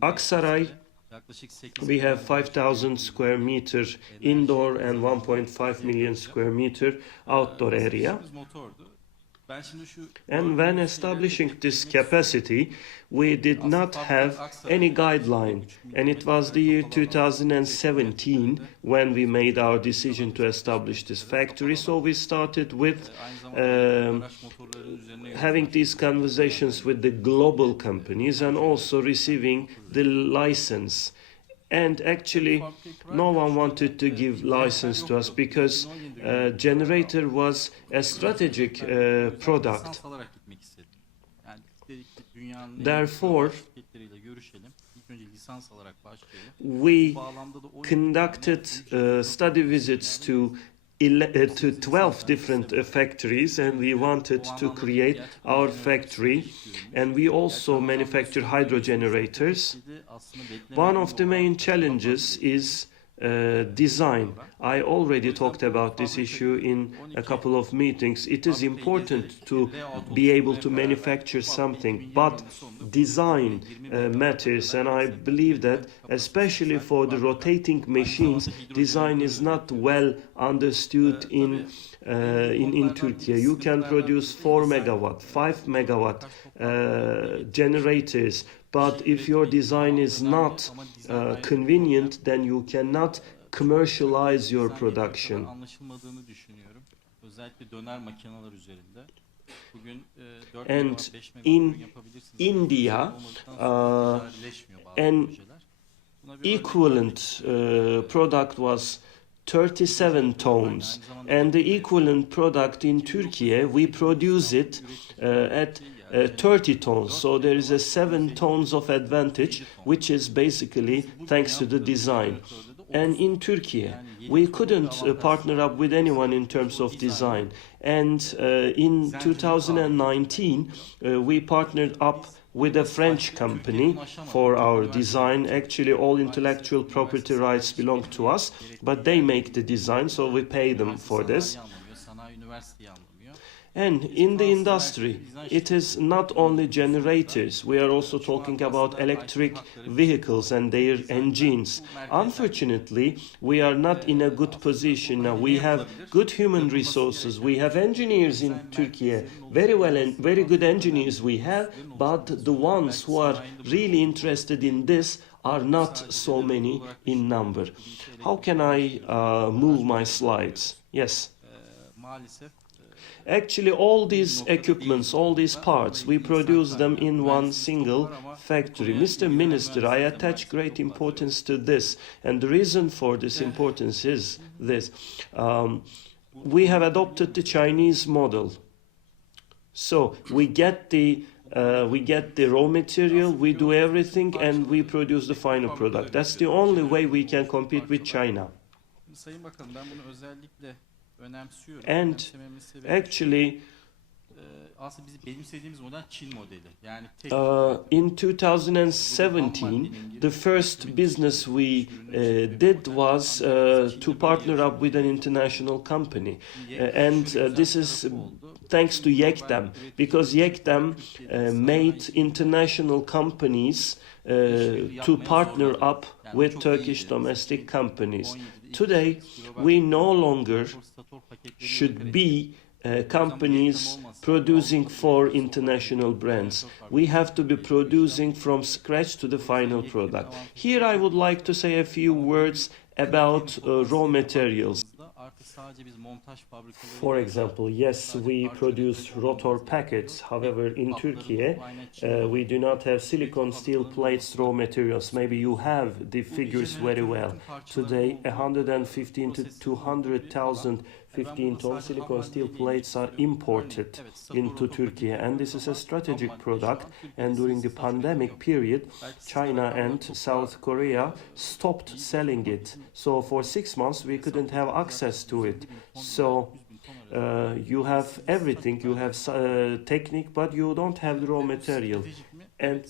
Aksaray, Yaklaşık We have 5,000 square meter indoor and 1.5 million square meter outdoor area. And when establishing this capacity, we did not have any guideline. And it was the year 2017 when we made our decision to establish this factory. So we started with having these conversations with the global companies and also receiving the license. And actually, no one wanted to give license to us because generator was a strategic product. Therefore, we conducted study visits to 12 different factories, and we wanted to create our factory, and we also manufacture hydrogenerators. One of the main challenges is design. I already talked about this issue in a couple of meetings. It is important to be able to manufacture something, but design matters, and I believe that especially for the rotating machines, design is not well understood in Turkey. You can produce 4 megawatt, 5 megawatt generators, but if your design is not convenient, then you cannot commercialize your production. And in India, an equivalent product was 37 tons, and the equivalent product in Turkey, we produce it at 30 tons, so there is a 7 tons of advantage, which is basically thanks to the design. And in Turkey, we couldn't partner up with anyone in terms of design. And in 2019, we partnered up with a French company for our design. Actually, all intellectual property rights belong to us, but they make the design, so we pay them for this. And in the industry, it is not only generators. We are also talking about electric vehicles and their engines. Unfortunately, we are not in a good position now. We have good human resources. We have engineers in Turkey, very good engineers we have, but the ones who are really interested in this are not so many in number. How can I move my slides? Yes. Actually, all these equipments, all these parts, we produce them in one single factory. Mr. Minister, I attach great importance to this, and the reason for this importance is this. We have adopted the Chinese model. So we get the raw material, we do everything, and we produce the final product. That's the only way we can compete with China. And actually, in 2017, the first business we did was to partner up with an international company. And this is thanks to Yektem, because Yektem made international companies to partner up with Turkish domestic companies. Today, we no longer should be companies producing for international brands. We have to be producing from scratch to the final product. Here I would like to say a few words about raw materials. For example, yes, we produce rotor packets. However, in Turkey, we do not have silicon steel plates raw materials. Maybe you have the figures very well. Today, 115 to 200,000 15-ton silicon steel plates are imported into Turkey, and this is a strategic product. And during the pandemic period, China and South Korea stopped selling it. So for 6 months, we couldn't have access to it. So you have everything, you have technique, but you don't have the raw material. And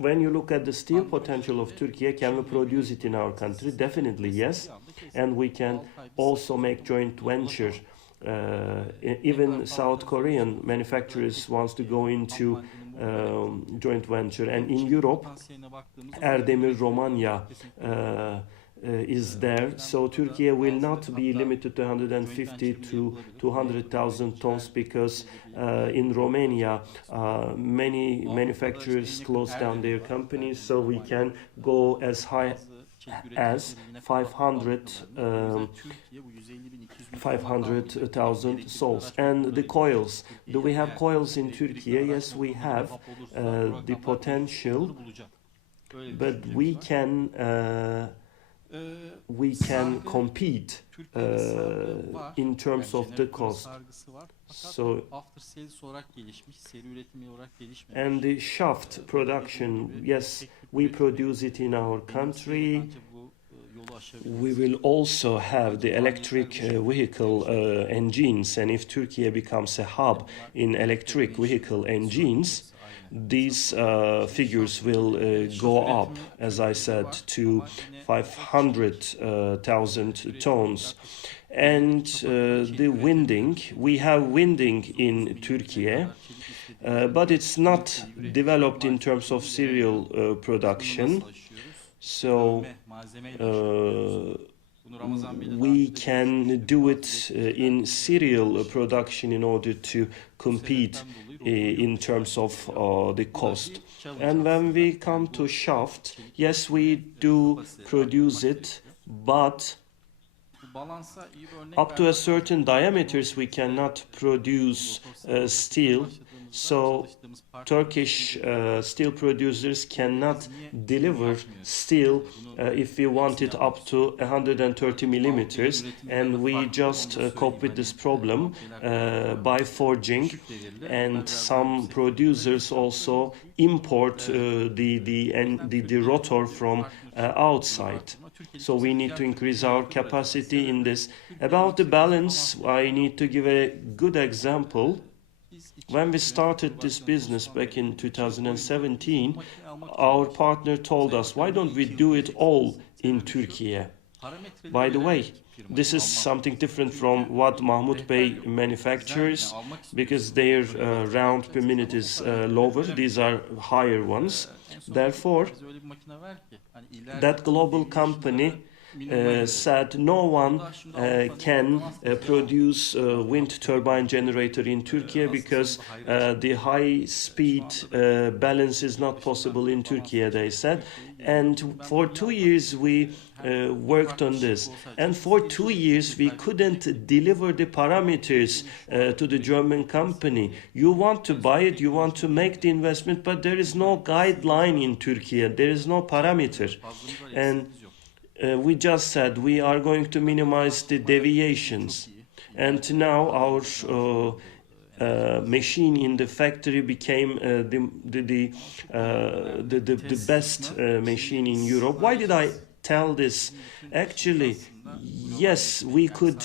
when you look at the steel potential of Turkey, can we produce it in our country? Definitely yes. And we can also make joint venture. Even South Korean manufacturers wants to go into joint venture. And in Europe, Potansiyeline baktığımızda Erdemir Romanya kesinlikle is there. So Turkey will not be limited to 150 to 200,000 tons because in Romania many manufacturers closed down their companies. So we can go as high as 500,000 souls. And the coils, do we have coils in Turkey? Yes, we have the potential, but we can compete in terms of the cost. So, and the shaft production, yes, we produce it in our country. We will also have the electric vehicle engines, and if Turkey becomes a hub in electric vehicle engines, these figures will go up, as I said, to 500,000 tons. And the winding, we have winding in Turkey, but it's not developed in terms of serial production. So we can do it in serial production in order to compete in terms of the cost. And when we come to shaft, yes, we do produce it, but up to a certain diameters we cannot produce steel. So Turkish steel producers cannot deliver steel if we want it up to 130 millimeters, and we just cope with this problem by forging, and some producers also import the rotor from outside. So we need to increase our capacity in this. About the balance, I need to give a good example. When we started this business back in 2017, our partner told us, why don't we do it all in Turkey? By the way, this is something different from what Mahmut Bey manufactures, because their round per minute is lower. These are higher ones. Therefore, that global company said no one can produce wind turbine generator in Turkey because the high speed balance is not possible in Turkey, they said. And for 2 years we worked on this, and for 2 years we couldn't deliver the parameters to the German company. You want to buy it, you want to make the investment, but there is no guideline in Turkey, there is no parameter. And we just said we are going to minimize the deviations, and now our machine in the factory became the best machine in Europe. Why did I tell this? Actually, yes, we could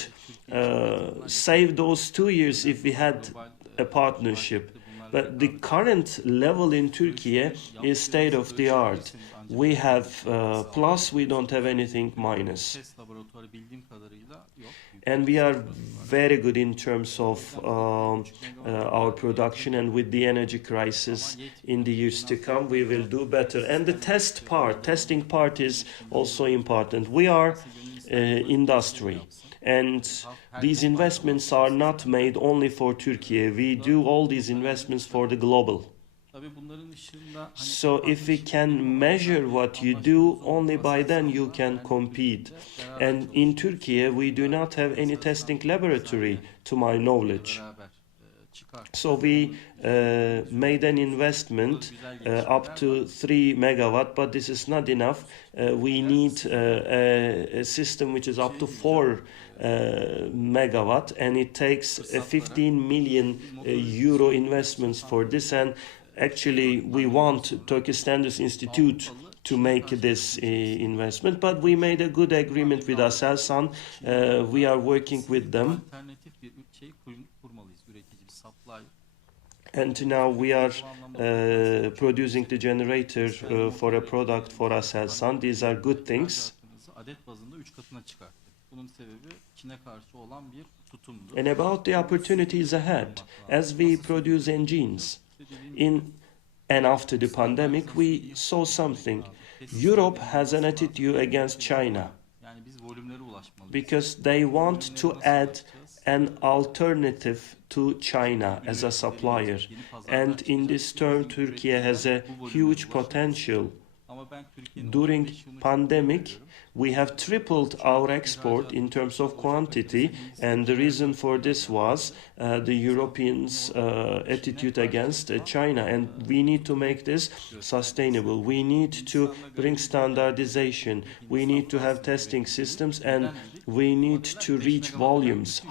save those 2 years if we had a partnership. But the current level in Turkey is state of the art. We have plus, we don't have anything minus. And we are very good in terms of our production, and with the energy crisis in the years to come, we will do better. And the testing part is also important. We are industry, and these investments are not made only for Turkey. We do all these investments for the global. So if we can measure what you do, only by then you can compete. And in Turkey, we do not have any testing laboratory, to my knowledge. So we made an investment up to 3 megawatt, but this is not enough. We need a system which is up to 4 megawatt, and it takes a 15 million euro investments for this. And actually, we want Turkish Standards Institute to make this investment, but we made a good agreement with Aselsan. We are working with them. And now we are producing the generator for a product for Aselsan. These are good things. And about the opportunities ahead, as we produce engines, in and after the pandemic, we saw something. Europe has an attitude against China Yani biz volümlere ulaşmalıyız. because they want to add an alternative to China as a supplier. And in this term, Turkey has a huge potential. Ama ben Türkiye'nin During 15 yılını çok pandemic, görüyorum. we have tripled our export in terms of quantity, and the reason for this was the Europeans' attitude against China, and we need to make this sustainable. We need to bring standardization, we need to have testing systems, and we need to reach volumes.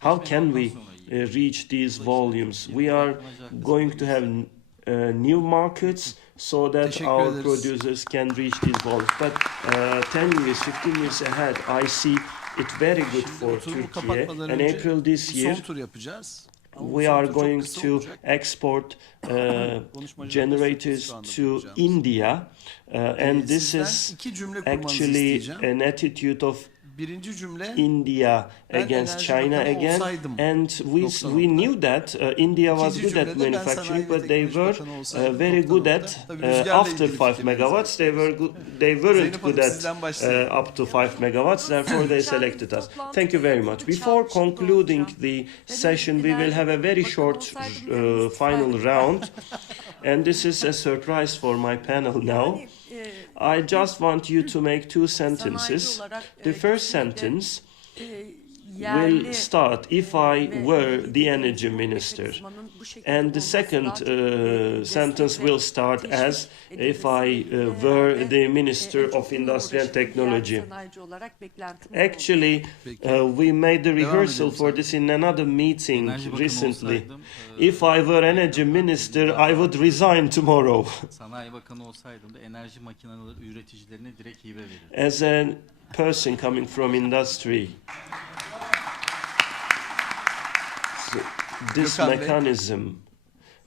How can we reach these volumes? We are going to have new markets so that Teşekkür our ederiz. producers can reach these volumes. But 10 years, 15 years ahead, I see it very good for Oturumu Turkey. kapatmadan And önce April this bir year, son tur yapacağız. Ama bu we son are tur çok going kısa to olacak. export Konuşmacılar generators şu anda to bulacağımız. India. And this Sizden is 2 cümle kurmanızı actually isteyeceğim. an attitude of Birinci cümle, India ben against enerji China bakanı again, olsaydım. and we knew that India was İkinci good at cümlede ben manufacturing, sanayi ve but they teknoloji were bakanı olsaydım. very good at Tabii rüzgarla after ilgili 5 fikirlerinizi megawatts. They bekliyoruz. weren't Zeynep Hanım, good at sizden başlayalım. up to 5 megawatts. Therefore, they selected us. Thank you very much. Before concluding the session, we will have a very short final round, and this is a surprise for my panel now. I just want you to make 2 sentences. The first sentence will start if I were the energy minister, and the second sentence will start as if I were the minister of industry and technology. Actually, we made the rehearsal for this in another meeting Enerji Bakanı recently. olsaydım, If I were energy minister, I would resign tomorrow. Sanayi Bakanı olsaydım da enerji makineleri üreticilerine direkt hibe verirdim. As a person coming from industry, so this Gökhan Bey. mechanism,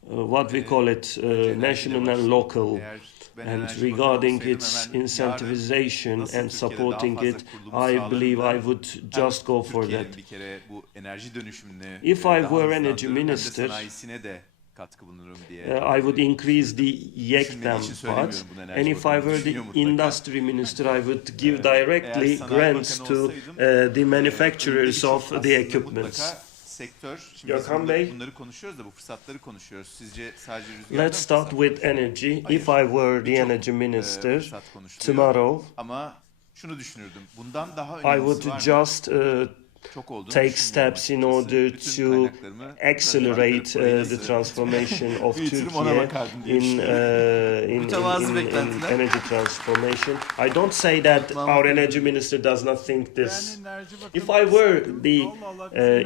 what we call it, national and local, Eğer ben and enerji regarding bakanı its olsaydım, hemen incentivization nasıl and Türkiye'de supporting daha it, fazla kurulumu I sağlarım believe da I would hem just go for Türkiye'nin that. bir kere bu enerji dönüşümünü If I daha were energy hızlandırırım, hem de minister, sanayisine de katkı bulunurum diye. I would increase the Düşünmediği YEKDAM için part, söylemiyorum bunu, enerji and if I bakanı were the düşünüyor mutlaka. industry minister, I would give Eğer directly sanayi grants bakanı to olsaydım, the manufacturers birçok of the aslında equipments. mutlaka sektör, şimdi biz Gökhan Bey. bunları konuşuyoruz da bu fırsatları konuşuyoruz. Sizce sadece rüzgarda Let's start with energy. If I were the energy minister fırsat konuşuluyor. tomorrow, Ama şunu düşünürdüm. Bundan daha I önemlisi would var mı? just Çok olduğunu take düşünmüyorum steps in açıkçası. order Bütün to kaynaklarımı accelerate buraya the nasıl transformation of büyütürüm ona Turkey bakardım diye in, düşünüyorum. Mütevazı beklentiler. energy transformation. I don't say that our energy minister does not think this. If I were the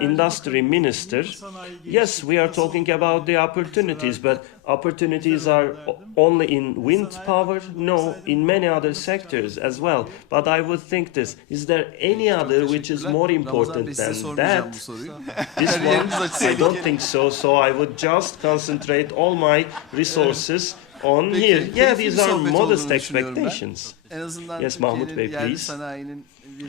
industry minister, yes, we are talking about the opportunities, but opportunities are only in wind power? No, in many other sectors as well. But I would think this, is there any other which is more important Ramazan Bey, size than sormayacağım bu that? soruyu. This one, Kariyeriniz açısından. I don't think so. So I would just concentrate all my resources on Peki, here. Yeah, keyifli bir these are sohbet modest olduğunu düşünüyorum ben. expectations. En azından Yes, Mahmut Türkiye'nin Bey, yerli please. sanayinin bir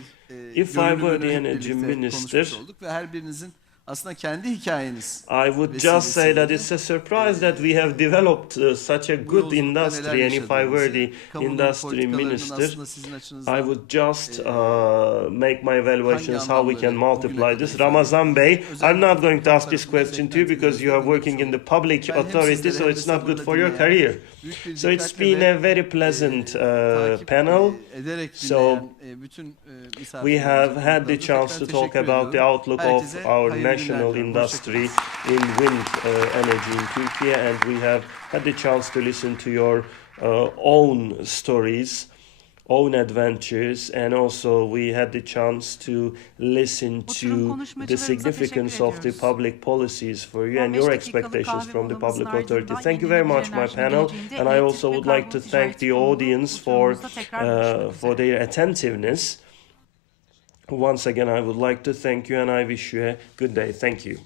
If I were the görünümünü hep energy birlikte minister, konuşmuş olduk ve her birinizin aslında kendi hikayeniz. I would just say that it's a surprise that we have developed such a Bu good yolculukta industry, neler and if I were the yaşadığınızı, kamunun industry politikalarının minister, aslında sizin açınızdan I would just make my evaluations hangi how we can anlamları multiply bugüne this. kadar Ramazan Bey, özellikle I'm not going to ask this tarafından question to you because you are working in the public Ben hem authority, sizlere so hem de it's not good sabırla for your dinleyen, career. büyük bir So it's dikkatle been ve, a very pleasant takip, panel. ederek So, dinleyen, bütün We misafirlerimize have bu had the noktada chance to tekrar talk teşekkür about the ediyorum. outlook Herkese of our hayırlı national günler diliyorum. industry Hoşçakalın. in wind energy in Turkey, and we have had the chance to listen to your own stories, own adventures, and also we had the chance to listen Oturum to the konuşmacılarımıza significance teşekkür of the ediyoruz. public policies for you and 15 your dakikalık expectations kahve from the molamızın public authority. ardından Thank you very much, my yenilenebilir panel, enerjinin geleceğinde and I elektrik also ve would like karbon to thank ticareti the konulu audience for oturumumuzda tekrar buluşmak üzere. their attentiveness. Once again, I would like to thank you, and I wish you a good day. Thank you.